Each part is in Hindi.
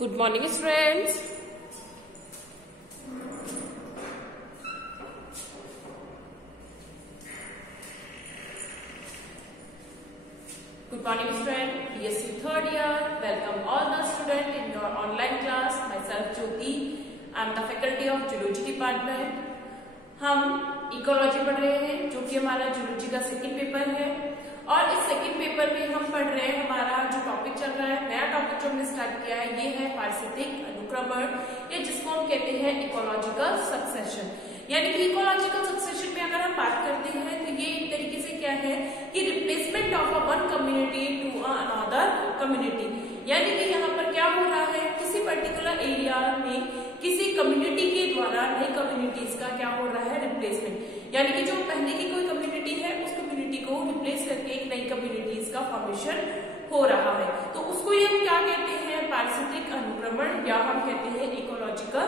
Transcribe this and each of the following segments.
Good morning, students. Good morning, student. BSc third year. Welcome all the student in your online class. Myself Jyoti. I am the faculty of Zoology department. हम इकोलॉजी पढ़ रहे हैं जो कि हमारा जूलॉजी का सेकंड पेपर है और इस सेकंड पेपर में हम पढ़ रहे हैं हमारा जो टॉपिक चल रहा है, नया टॉपिक जो हमने स्टार्ट किया है ये है पारिस्थितिक अनुक्रमण, ये जिसको हम कहते हैं इकोलॉजिकल सक्सेशन। यानी कि इकोलॉजिकल सक्सेशन में अगर हम बात करते हैं तो ये एक तरीके से क्या है कि replacement of one community to another community. यानी कि यहाँ पर क्या हो रहा है, किसी पर्टिकुलर एरिया में किसी कम्युनिटी के द्वारा नई कम्युनिटीज का क्या हो रहा है, रिप्लेसमेंट। यानी कि जो पहले की कोई कम्युनिटी है उस कम्युनिटी को रिप्लेस करके एक नई कम्युनिटीज का फॉर्मेशन हो रहा है, तो उसको ये हम क्या कहते हैं, पारिस्थितिक अनुक्रमण या हम कहते हैं इकोलॉजिकल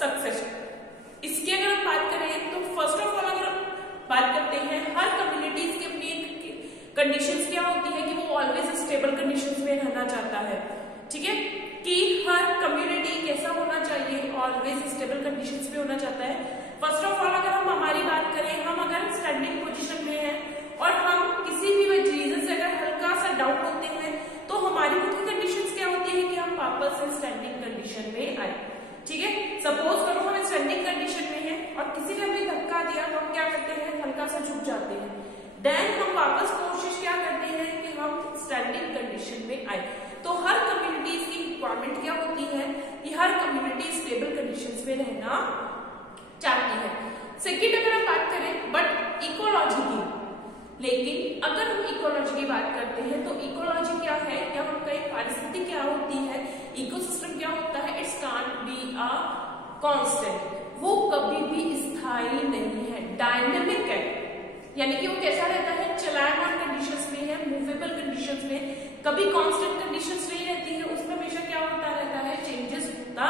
सक्सेशन। इसकी अगर हम बात करें तो फर्स्ट ऑफ ऑल अगर हम बात करते हैं, हर कम्युनिटीज की अपनी कंडीशंस क्या होती है कि वो ऑलवेज स्टेबल कंडीशंस में रहना चाहता है। ठीक है, कि हर कम्युनिटी कैसा होना चाहिए, ऑलवेज स्टेबल कंडीशंस में होना चाहता है। फर्स्ट ऑफ ऑल अगर हम हमारी बात करें, हम अगर स्टैंडिंग पोजीशन में हैं और हम किसी भी रीजन से अगर हल्का सा डाउन होते हैं तो हमारी खुद की कंडीशंस क्या होती है कि हम वापस से स्टैंडिंग कंडीशन में आए। ठीक है, सपोज करो हम स्टैंडिंग कंडीशन में हैं और किसी ने हमें धक्का दिया तो हम क्या करते हैं, हल्का सा झुक जाते हैं। देन हम वापस कोशिश क्या करते हैं कि हम स्टैंडिंग कंडीशन में आए। तो हर कम्युनिटीज की रिक्वायरमेंट क्या होती है कि हर कम्युनिटी स्टेबल कंडीशंस में रहना चाहती है। सेकंड अगर हम बात करें बट इकोलॉजी की, लेकिन अगर हम इकोलॉजी की बात करते हैं तो इकोलॉजी क्या है, या हम कहें पारिस्थितिकी क्या होती है, इकोसिस्टम क्या होता है, it's can't be a constant, वो कभी भी स्थायी नहीं है, डायनेमिक है। यानी कि वो कैसा रहता है, चलायमान कंडीशंस में है, मूवेबल कंडीशंस में, कभी कांस्टेंट कंडीशंस नहीं रहती है, उसमें हमेशा क्या होता रहता है, चेंजेस होता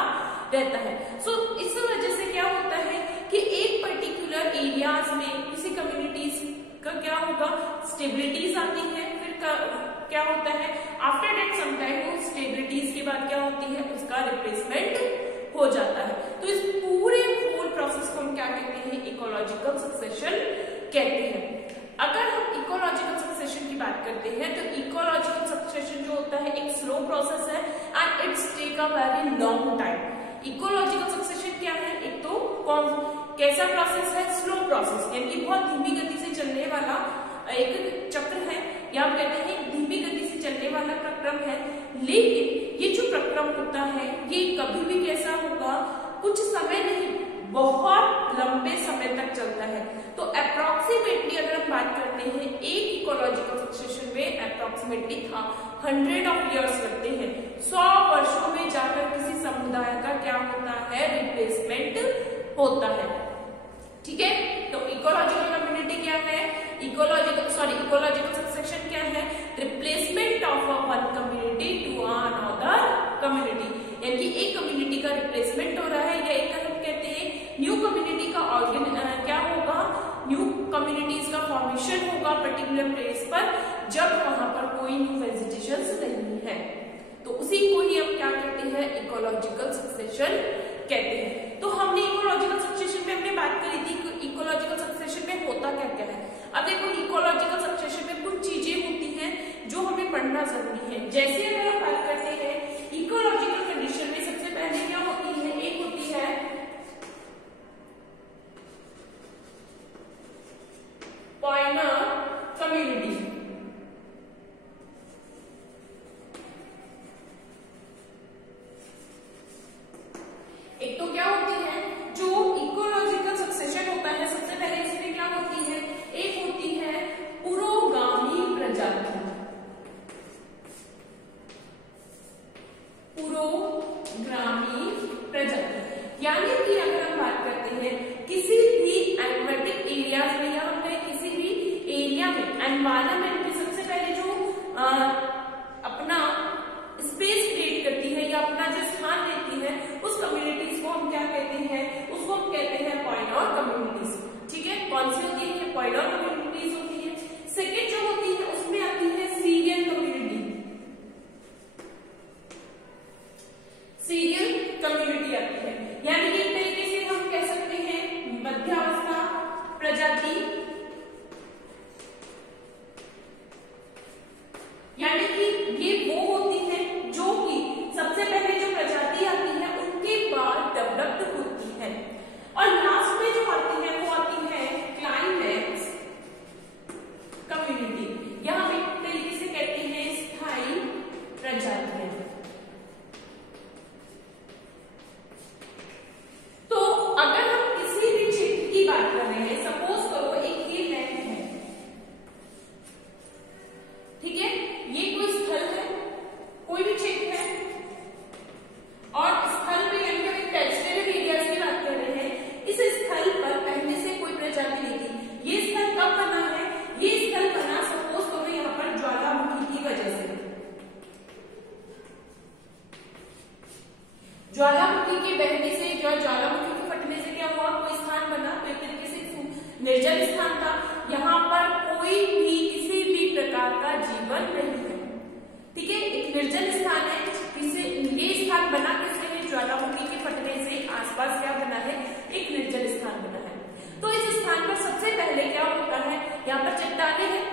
रहता है। सो इस वजह से क्या होता है कि एक पर्टिकुलर एरियाज में किसी कम्युनिटीज का क्या होगा, स्टेबिलिटीज आती है, फिर क्या होता है आफ्टर डेट समटाइम वो स्टेबिलिटीज के बाद क्या होती है, उसका रिप्लेसमेंट हो जाता है। तो इस पूरे होल प्रोसेस को हम क्या कहते हैं, इकोलॉजिकल सक्सेशन कहते हैं। अगर हम इकोलॉजिकल सक्सेशन की बात करते हैं तो इकोलॉजिकल सक्सेशन जो होता है एक स्लो प्रोसेस है and it's take a very long time. Ecological succession क्या है, एक तो कैसा प्रोसेस है, स्लो प्रोसेस, यानी कि बहुत धीमी गति से चलने वाला एक चक्र है, या हम कहते हैं धीमी गति से चलने वाला प्रक्रम है। लेकिन ये जो प्रक्रम होता है ये कभी भी कैसा होगा, कुछ समय नहीं, बहुत लंबे समय तक चलता है। तो अप्रोक्सीमेटली अगर हम बात करते हैं एक इकोलॉजिकल सक्सेशन में अप्रोक्सीमेटली 100 ऑफ इयर्स लगते हैं, 100 वर्षों में जाकर किसी समुदाय का क्या होता है, रिप्लेसमेंट होता है। ठीक है, तो इकोलॉजिकल कम्युनिटी क्या है, इकोलॉजिकल सक्सेशन क्या है, replacement of one community to another community. यानी कि एक कम्युनिटी का रिप्लेसमेंट हो रहा है, या एक हम कहते हैं न्यू कम्युनिटी का क्या होगा, न्यू कम्युनिटीज का फॉर्मेशन होगा पर्टिकुलर प्लेस पर जब वहां पर कोई न्यू वेजिटेशन नहीं है। तो उसी को ही हम क्या कहते हैं, इकोलॉजिकल सक्सेशन कहते हैं। तो हमने इकोलॉजिकल सक्सेशन में हमने बात करी थी कि इकोलॉजिकल सक्सेशन में होता क्या क्या है। अब देखो इकोलॉजिकल सक्सेशन में कुछ चीजें होती हैं जो हमें पढ़ना जरूरी है। जैसे अगर हम बात करते हैं इकोलॉजिकल कंडीशन में सबसे पहले क्या होती है, एक होती है पॉइनर कम्युनिटी। एक तो क्या होती है जो इकोलॉजिकल सक्सेशन होता है, सबसे पहले इसमें क्या होती है, एक होती है पुरोगामी प्रजाति। पुरोगामी प्रजाति यानी कि अगर हम बात करते हैं किसी भी एक्वेटिक एरियाज में या हम कहें किसी भी एरिया में एनवायरमेंट में सबसे पहले जो अपना स्पेस क्रिएट करती है या अपना जो स्थान लेती है उस कम्युनिटीज को हम क्या कहते हैं, उसको हम कहते हैं पॉइनर कम्युनिटीज। ठीक है, कौन सी होती है, पॉइनर कम्युनिटीज होती है। सेकेंड जो होती है उसमें आती है सीरियन कम्युनिटी। यानी कि ये वो होती है जो कि सबसे पहले जो प्रजाति आती है उनके बाद डेवलप्ड होती है, और लास्ट में जो आती है वो आती है क्लाइमेक्स कम्युनिटी। यह हम एक तरीके से कहते हैं स्थायी प्रजातियां। तो अगर हम किसी भी क्षेत्र की बात कर रहे हैं, सपोज करो एक ये लैंड है, ठीक है, ये कोई स्थल है, कोई भी क्षेत्र है, और स्थल पे यानी कि टेरिटोरियल एरियाज की बात कर रहे हैं। इस स्थल पर पहले से कोई प्रजाति नहीं थी। ये स्थल कब बना है? ये स्थल बना सपोज करो यहाँ पर ज्वालामुखी की वजह से। ज्वालामुखी के बहने से, ज्वालामुखी के फटने से क्या हुआ? कोई स्थान बना, तो एक तरीके से निर्जल स्थान था। यहाँ पर कोई भी किसी भी प्रकार का जीवन नहीं है, ठीक है, एक निर्जल स्थान है। ये स्थान बना किससे है? ज्वालामुखी के फटने से आसपास क्या बना है? एक निर्जल स्थान बना है। तो इस स्थान पर सबसे पहले क्या होता है? यहाँ पर चट्टाने हैं,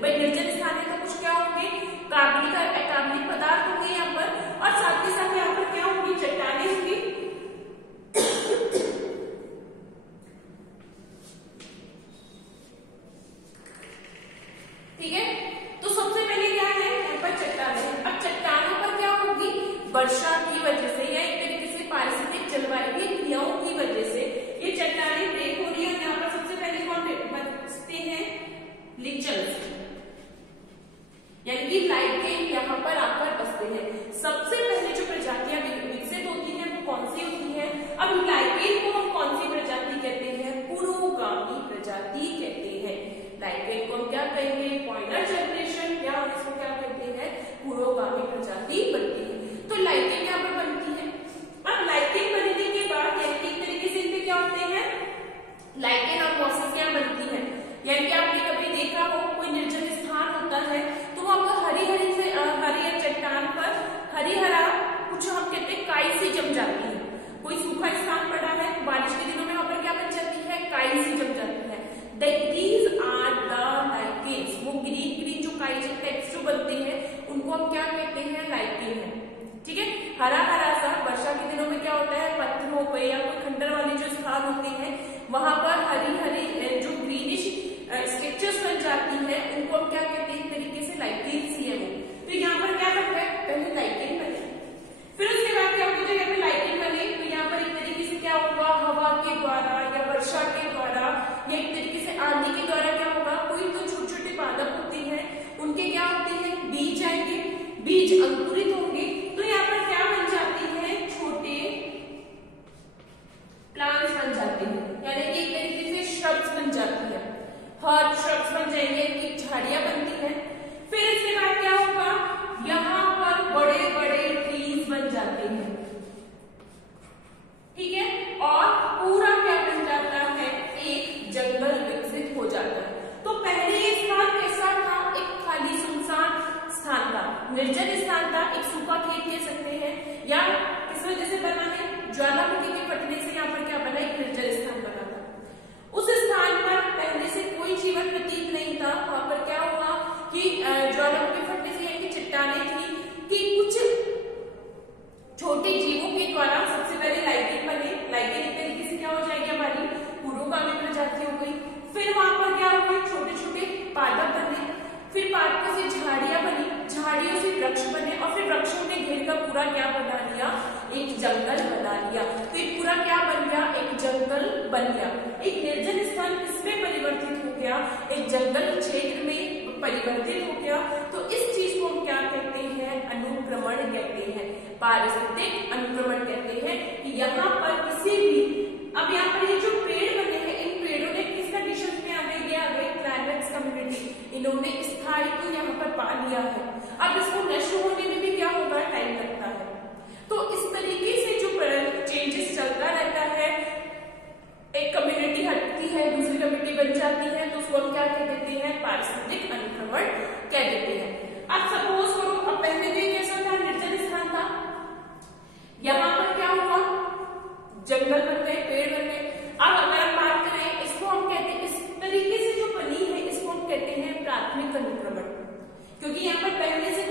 भाई निर्जल स्थान है तो कुछ क्या होंगे? कार्बनिक पदार्थ होंगे यहाँ पर, और साथ ही साथ यहाँ पर क्या होंगी? चट्टाने होंगी। ठीक है, तो सबसे पहले क्या है? यहाँ पर चट्टाने। अब चट्टानों पर क्या होगी? वर्षा की वजह से या एक तरीके से पारिस्थितिक जलवायु क्रियाओं की वजह से ये चट्टाने ब्रेक हो रही है। यहाँ पर सबसे पहले कौन बचते हैं? लिचन्स, यानी कि लाइकेन यहाँ पर आकर बसते हैं। सबसे पहले जो प्रजातियां विकसित होती हैं वो कौन सी होती है? अब लाइकेन को हम कौन सी प्रजाति कहते हैं? पुरोगामी प्रजाति कहते हैं। लाइकेन को हम क्या कहेंगे? पॉइनर जनरेशन, या हम इसको क्या कहते हैं? पुरोगामी प्रजाति बनती है। तो लाइकेन यहाँ पर बनती है। अब लाइकेन बनने के बाद यानी एक तरीके से इनके क्या होते हैं? लाइकेन और मॉसेस यहाँ बनती है। यानी कि आपने कभी देखा हो कोई निर्जल स्थान होता है तो वहां पर हरी चट्टान पर हरा कुछ हम कहते हैं काई सी जम जाती है। कोई सूखा स्थान पड़ा है, बारिश के दिनों में वहां पर क्या बन जाती है? काई सी जम जाती है। These are the lichens। वो ग्रीन जो काई टेक्स्ट जो बनते हैं उनको हम क्या कहते हैं? लाइकेन है, ठीक है। हरा सा वर्षा के दिनों में क्या होता है? पत्थरों पे या कोई खंडर वाले जो स्थान होते हैं वहां पर हरी जो ग्रीनिश स्ट्रक्चर्स बन जाती है, उनको हम क्या कहते हैं? तरीके से लाइकेन्स ही है वो। तो यहाँ पर क्या बनता है? पहले लाइकेन बने, फिर उसके बाद क्या होगा? यहाँ पे लाइकेन बने तो यहाँ पर एक तरीके से क्या होगा? हवा के द्वारा या वर्षा के द्वारा या एक तरीके से आंधी के द्वारा क्या होगा? कोई तो छोटे छोटे पादप होते हैं, उनके क्या होते हैं? बीज आएंगे, बीज अंकुरित होंगे, तो यहाँ पर क्या बन जाती है? छोटे प्लांट्स बन जाते हैं, यानी कि एक तरीके से श्रब्स बन जाती है। हर श्रब्स बन जाएंगे, एक झाड़ियां बनती है। फिर इसके बाद क्या होगा? यहाँ पर बड़े बड़े ट्रीज बन जाते हैं, ठीक है, और पूरा क्या बन जाता है? एक जंगल विकसित हो जाता है। तो पहले ये स्थान कैसा था? एक खाली सुनसान स्थान था, निर्जन स्थान था, एक सूखा खेत कह सकते हैं, या किस वजह से बना है? ज्वालामुखी के फटने से यहाँ पर क्या बना? एक निर्जल स्थान बना था। उस स्थान पर पहले से कोई जीवन प्रतीत नहीं था। वहां पर क्या हुआ कि ज्वालामुखी फटने से यहाँ की चट्टाने थी कि कुछ छोटे जीवों के द्वारा सबसे पहले लाइकेन बने। लाइकेन एक तरीके से क्या हो जाएगी? हमारी पुरोगामी प्रजाति हो गई। फिर वहां पर क्या हुए? छोटे छोटे पादप बने, फिर पादपों से झाड़ियां बनी, झाड़ियों से वृक्ष बने, और फिर वृक्षों ने घेर का पूरा क्या बना लिया? एक जंगल बना लिया। तो एक पूरा क्या बन गया? एक जंगल बन गया। एक निर्जन स्थान किसमें परिवर्तित हो गया? एक जंगल क्षेत्र में परिवर्तित हो गया। तो इस चीज को हम क्या कहते हैं? अनुक्रमण कहते हैं, पारिस्थितिक अनुक्रमण कहते हैं। कि यहाँ पर किसी भी, अब यहाँ पर ये जो पेड़ बने हैं, इन पेड़ों ने किस कंडीशन में आ गए? Climax community. इन्होंने स्थायित्व यहाँ पर पा लिया है। अब इसको नष्ट होने में भी क्या होगा? टाइम लगता है। तो इस तरीके से जो चेंजेस चलता रहता है, एक कम्युनिटी हटती है, दूसरी कम्युनिटी बन जाती है, तो उसको हम क्या कह देते हैं? पारिस्थितिक अनुक्रमण कह देते हैं। अब सपोज करो, अब पहले तो कैसा था? निर्जन स्थान था, यहाँ पर क्या हुआ? जंगल बन गए, पेड़ बन गए। अब अगर हम बात करें, इसको हम कहते हैं, इस तरीके से जो बनी है इसको हम कहते हैं प्राथमिक अनुक्रमण, क्योंकि यहाँ पर पहले से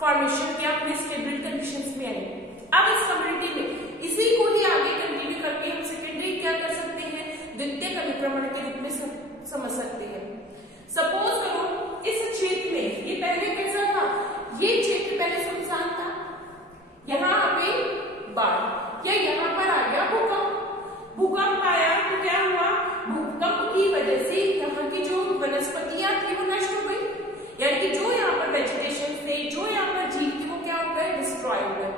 फॉर्मेशन किया, अपने स्टेबल कंडीशंस में आए। अब इस कम्युनिटी में इसी को ही आगे कंटिन्यू करके हम सेकेंडरी क्या कर सकते हैं, द्वितीयक अनुक्रमण के रूप में समझ सकते हैं। सपोज करो इस क्षेत्र में, ये पहले कैसा था, ये क्षेत्र पहले सुनसान था, यहाँ आ गई बाढ़ या यहाँ पर आ गया भूकंप। भूकंप आया तो क्या हुआ, भूकंप की वजह से यहाँ की जो वनस्पतियां थी वो नष्ट हो गई, यानी कि जो यहाँ पर वेजिटेशन थे, जो यहाँ पर जीव थे, वो क्या हो गए, डिस्ट्रॉय हो गए।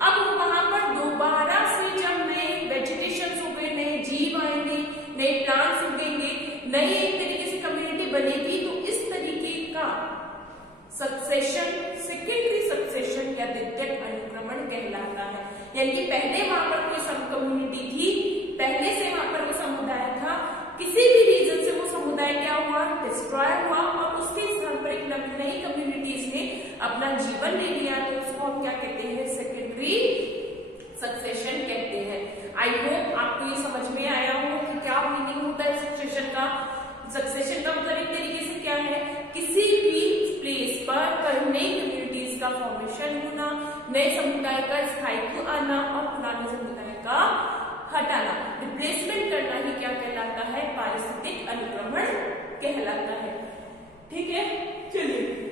अब वहां पर दोबारा से जब नए वेजिटेशन हो गए, नए जीव आएंगे, नए प्लांट्स उगेंगे, नई एक तरीके से कम्युनिटी बनेगी, तो इस तरीके का सक्सेशन सेकेंडरी सक्सेशन या द्वितीयक अनुक्रमण कहलाता है। यानी कि पहले वहां पर कोई सब कम्युनिटी थी, पहले से वहां पर वो समुदाय था, किसी भी रीजन से वो समुदाय क्या हुआ, डिस्ट्रॉय हुआ, और उसके स्थान पर एक नई कम्युनिटीज ने अपना जीवन ले लिया, तो उसको हम क्या कहते हैं, सेकेंडरी सक्सेशन कहते हैं। आई होप आपको ये समझ में आया हो कि क्या मीनिंग होता है सक्सेशन का। सक्सेशन का मतलब एक तरीके से क्या है, किसी भी प्लेस पर नई कम्युनिटीज का फॉर्मेशन होना, नए समुदाय का स्थायित्व आना और पुराने समुदाय का हटाना, रिप्लेसमेंट करना ही क्या कहलाता है, पारिस्थितिक अनुक्रमण कहलाता है। ठीक है, चलिए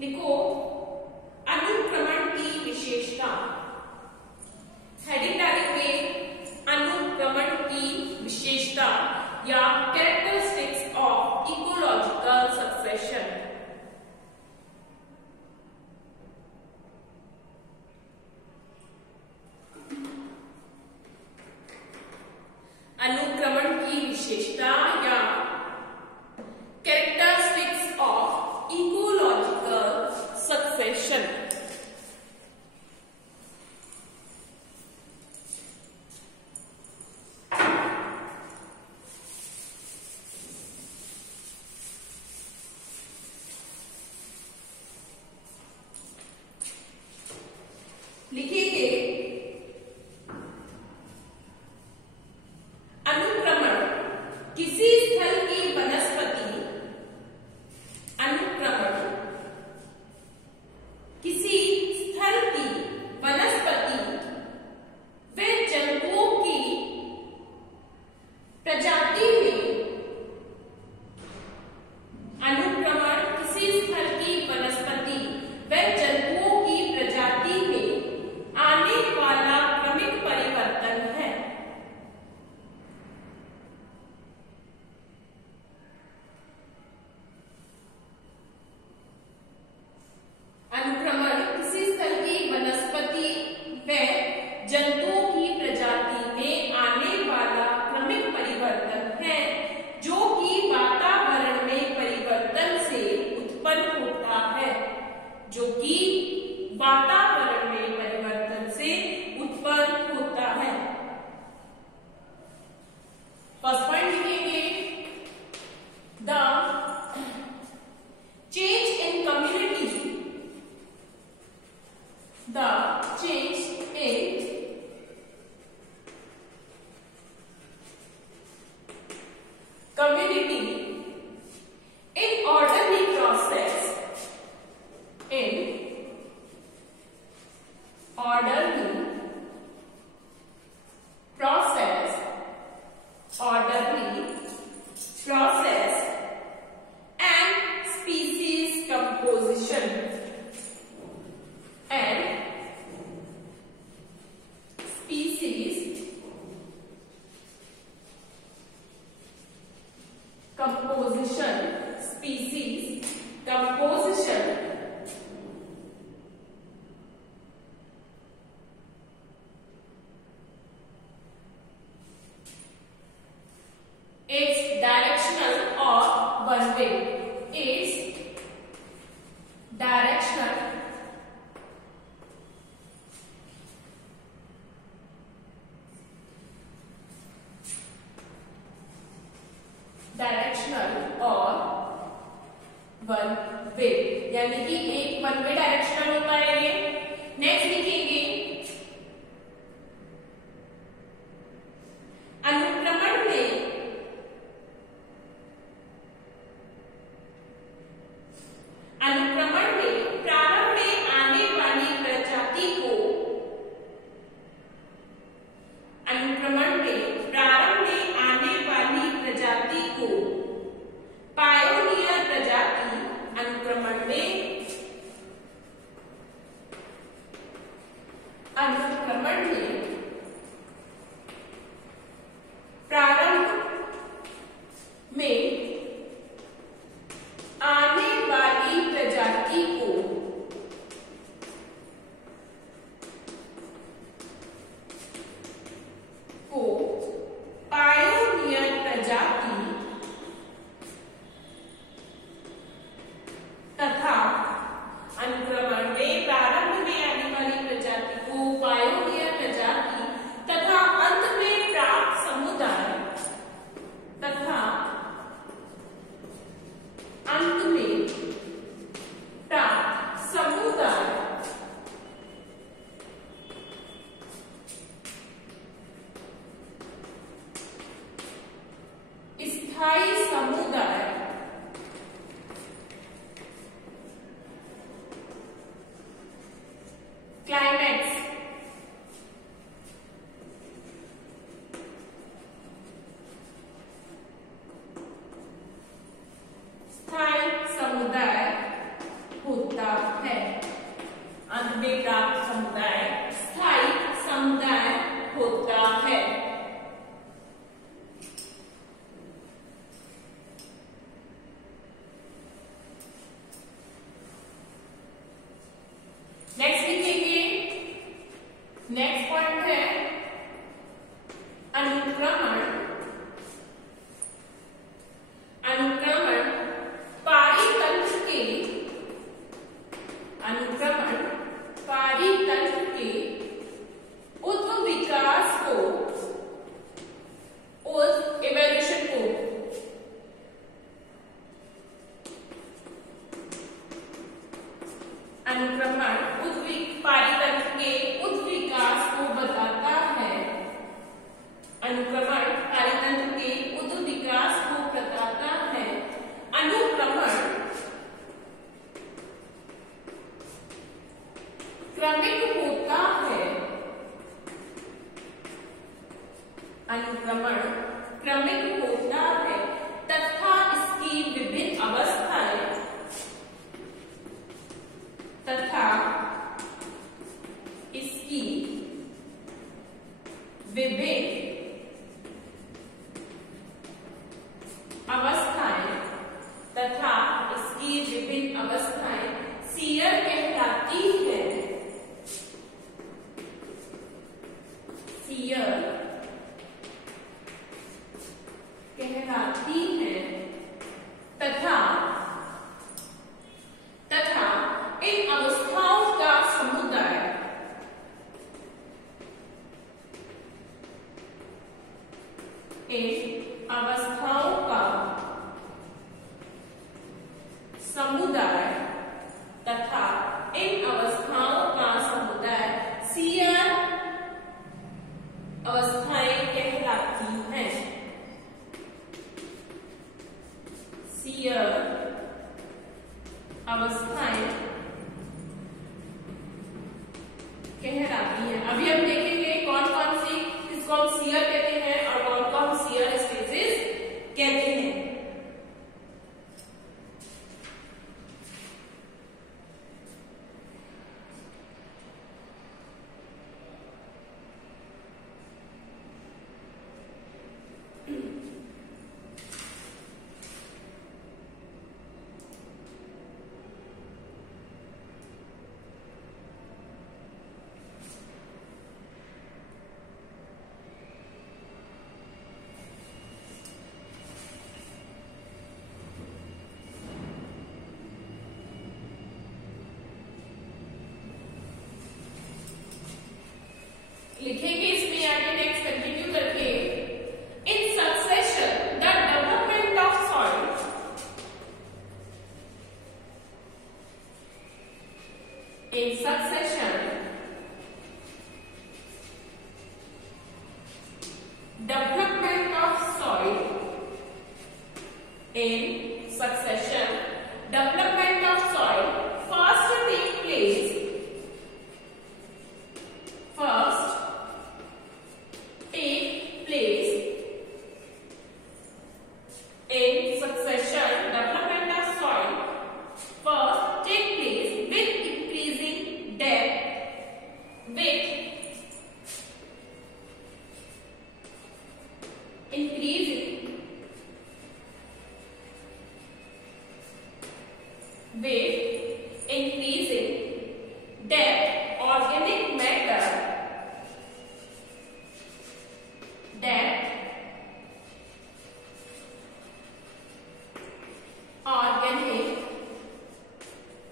लिखो अनुक्रमण की विशेषता। हेडिंग डालेंगे अनुक्रमण की विशेषता या कैरेक्टरिस्टिक्स ऑफ इकोलॉजिकल सक्सेशन। अनुक्रमण की विशेषता या कैरेक्टरिस्टिक्स ऑफ इकोलॉजिकल सक्सेशन। लिखेंगे अनुक्रमण किसी स्थल की वनस्पति, अनुक्रमण किसी स्थल की वनस्पति व जंतुओं की प्रजाति में, अनुक्रमण किसी स्थल की वनस्पति व जंतुओं की प्रजाति में आने वाला क्रमिक परिवर्तन है। अनुक्रमण किसी स्थल की वनस्पति व जंतुओं की प्रजाति में आने वाला क्रमिक परिवर्तन है, जो कि वातावरण में परिवर्तन से उत्पन्न होता है, जो कि वातावरण में परिवर्तन से उत्पन्न होता है। फर्स्ट पॉइंट लिखेंगे the change in community, the change in community in orderly process, in यानी कि एक वन वे डायरेक्शनल होता है ये। नेक्स्ट लिखेंगे अनुक्रमण में प्रारंभ में आने वाली प्रजाति को पायोनियर प्रजाति अनुक्रमण में प्रारंभ में आने वाली प्रजाति को पायोनियर प्रजाति तथा अनुक्रमण में प्रारंभ में आने वाली प्रजाति को पायोनियर प्रजाति तथा अंत में प्राप्त समुदाय स्थायी समुदाय क्लाइमेक्स स्थायी समुदाय होता है। अंत में प्राप्त समुदाय स्थायी समुदाय होता है। नेक्स्ट लिखेंगे, नेक्स्ट पॉइंट है अनुक्रमण पारितंत्र के उद्भव विकास को इवोल्यूशन को अनुक्रमण पारितंत्र के उद्भव विकास को बताता है। अनुक्रमण पारितंत्र के उद्भव विकास को बताता है। अनुक्रमण क्रमिक होता है। अनुक्रमण क्रमिक होता है तथा इसकी विभिन्न अवस्थाएं तथा इसकी विभिन्न अवस्थाएं सीयर कहलाती है। सीयर कहलाती है तथा इन अवस्थाओं का समुदाय तथा इन अवस्थाओं का समुदाय सीयर अवस्थाएं कहलाती हैं। सीयर अवस्थाएं कहलाती हैं। अभी हम देखेंगे कौन कौन सी किसको हम सीयर कहते हैं और कौन कौन सीयर स्टेजेस कहते हैं। लिखेंगे इसमें आगे नेक्स्ट कंटिन्यू करके इन succession the development of soil in succession, development of soil in succession, development of soil first take place in succession, development of soil first take place with increasing depth, with increasing depth, organic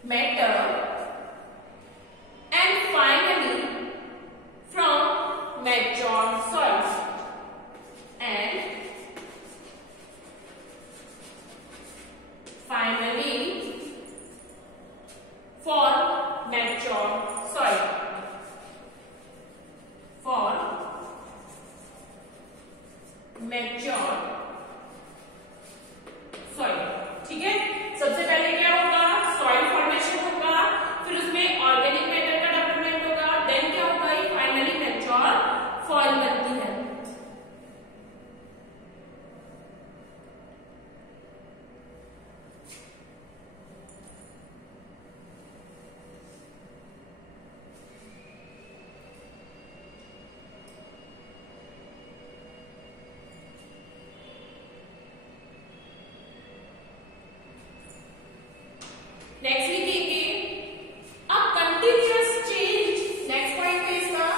matter and finally from mature soils and finally for mature soil, for mature soil. ठीक है, सबसे पहले क्या होगा, सॉइल फॉर्मेशन होगा, फिर उसमें ऑर्गेनिक मैटर का डेवलपमेंट होगा, देन क्या होगा, फाइनली मैच्योर सॉइल बनती है. नेक्स्ट लिखेंगे a continuous change. Next point पे इसका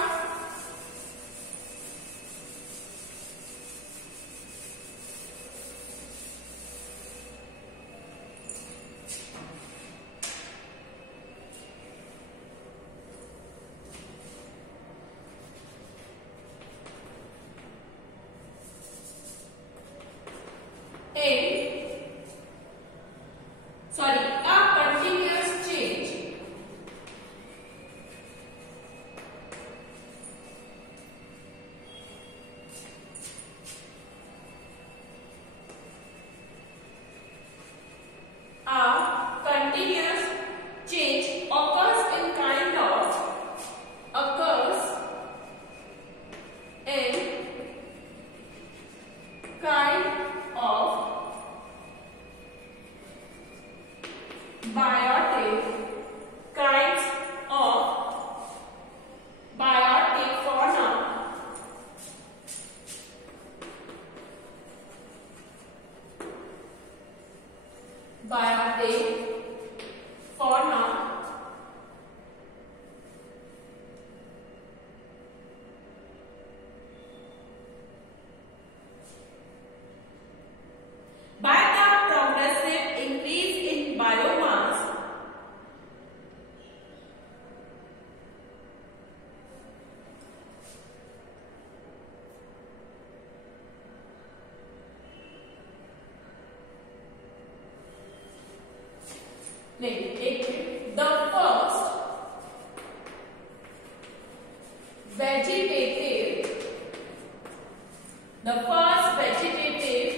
the first vegetative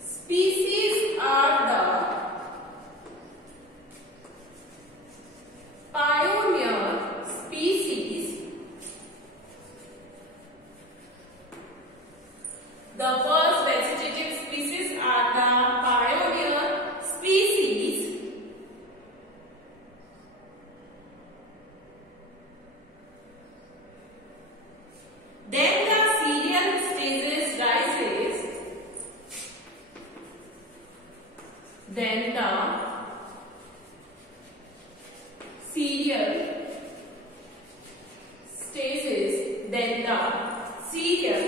species are the pioneer species. The first vegetative species are the pioneer species. Then the cereal stages rises. Then the cereal stages. Then the cereal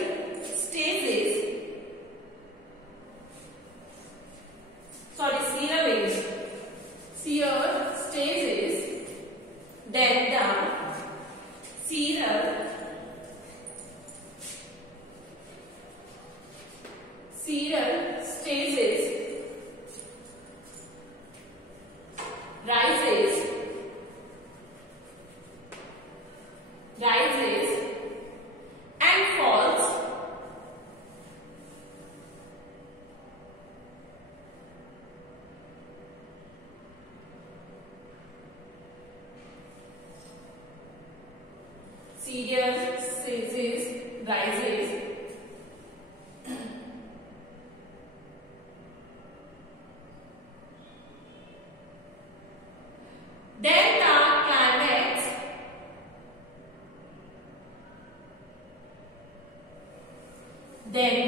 stages. Sorry, cereal stages. Then the cereal stages rises cereal ceases, rises. Then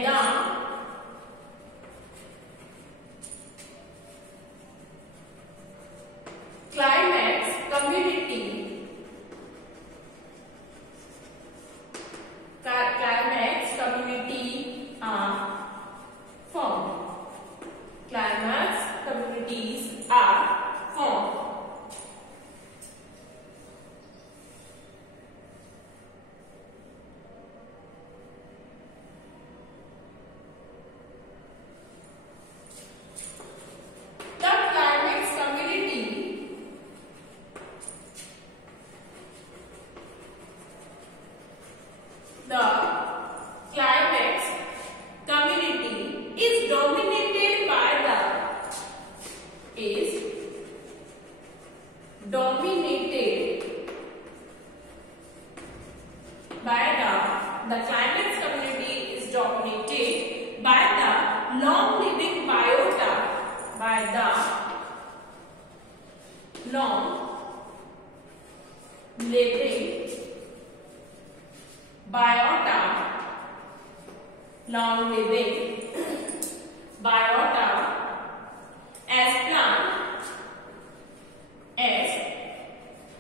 the climax community are formed. Climax communities are formed. The climax community is dominated by the long living biota, long living biota as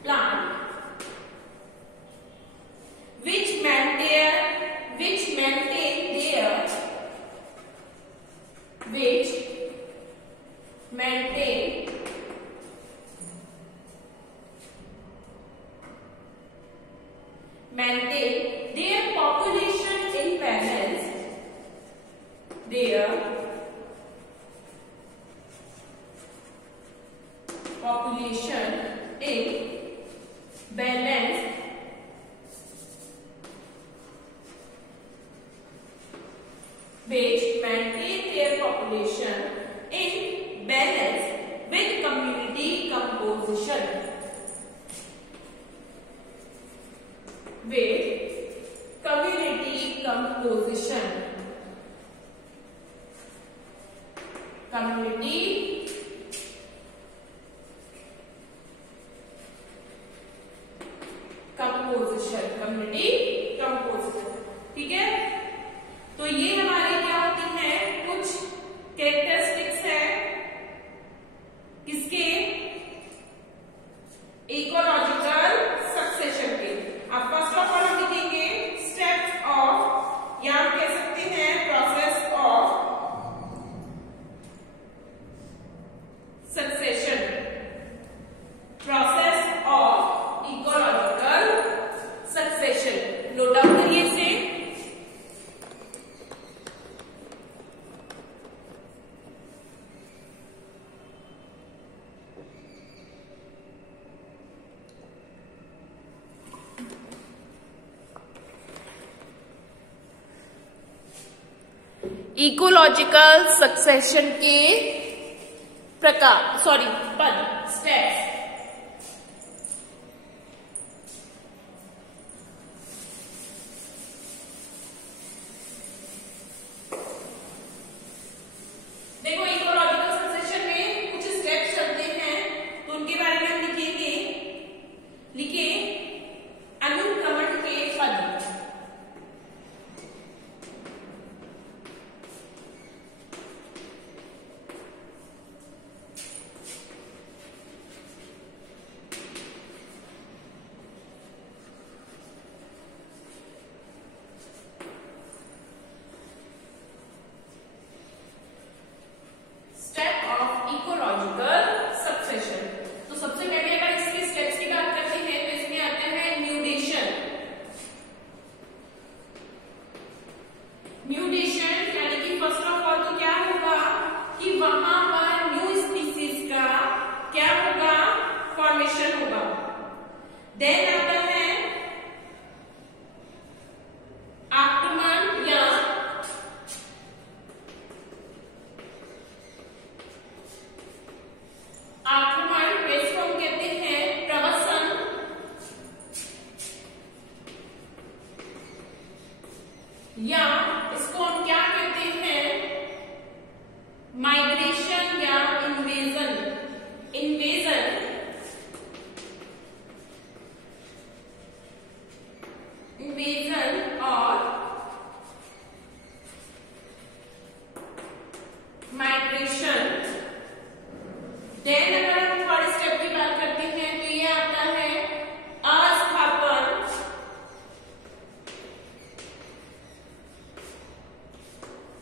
plant which maintain their population in balance. Their population in balance which maintain their population in balance with community composition. Community composition. ठीक है, तो ये हमारे क्या होती हैं, कुछ कैरेक्टरिस्टिक्स है किसके, इकोलॉजिकल सक्सेशन के. अब फर्स्ट ऑफ ऑल हम लिखेंगे स्टेप्स ऑफ, या हम कह सकते हैं process of succession. Process of ecological succession. Note down करिए इसे. इकोलॉजिकल सक्सेशन के प्रकार, स्टेप्स. देखो, इकोलॉजिकल सक्सेशन में कुछ स्टेप्स चलते हैं, तो उनके बारे में हम लिखेंगे. लिखे अनुक्रमण के पद. invasion और माइग्रेशन। देन अगर हम थर्ड स्टेप की बात करते हैं तो ये आता है अस्थापन।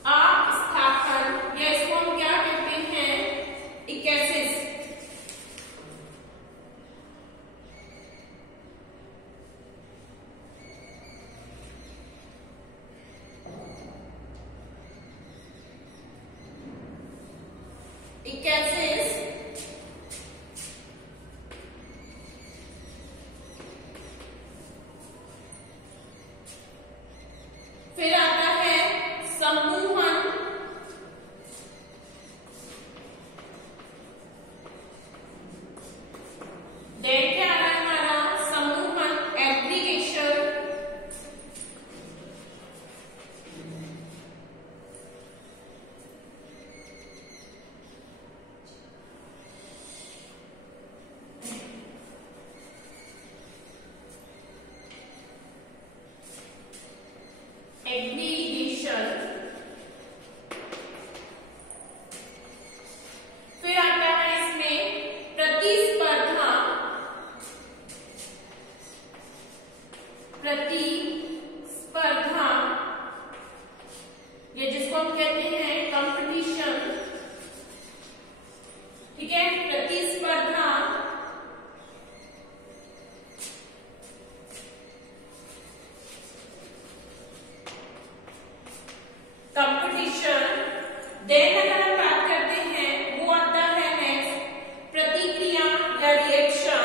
अस्थापन या इसको हम क्या कहते हैं, इक्केसिस। इक्केसिस फिर आता है समूहन। देन क्या आ रहा है हमारा समूहन, एग्रीगेशन। एग्रीगेशन फिर आता है इसमें प्रतिस्पर्धा। प्रतिस्पर्धा ये जिसको हम कहते हैं कंपटीशन। ठीक है, प्रतिस्पर्धा कंपटीशन। देन अगर हम बात करते हैं वो आता है नेक्स्ट प्रतिक्रिया या रिएक्शन।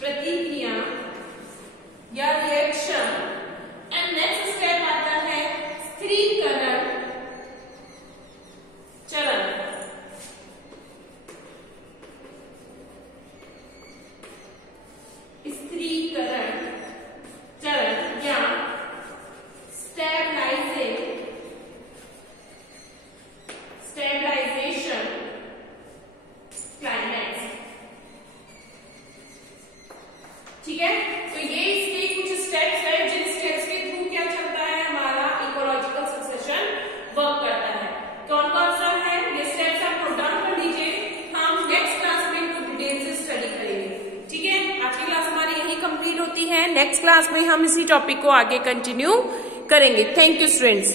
प्रतिक्रिया या रिएक्शन। एंड नेक्स्ट स्टेप आता है स्थिरीकरण चरण। स्थिरीकरण चरण या स्टेबलाइजेशन क्लाइमेक्स। ठीक है, तो ये इसके कुछ स्टेप्स है जिन स्टेप्स के थ्रू क्या चलता है हमारा इकोलॉजिकल सक्सेशन वर्क करता है। कौन कौन सा है ये स्टेप्स आप नोट डाउन कर लीजिए, हम नेक्स्ट क्लास में इनको डिटेल से स्टडी करेंगे। ठीक है, आज की क्लास हमारी यही कंप्लीट होती है। नेक्स्ट क्लास में हम इसी टॉपिक को आगे कंटिन्यू करेंगे। Thank you students.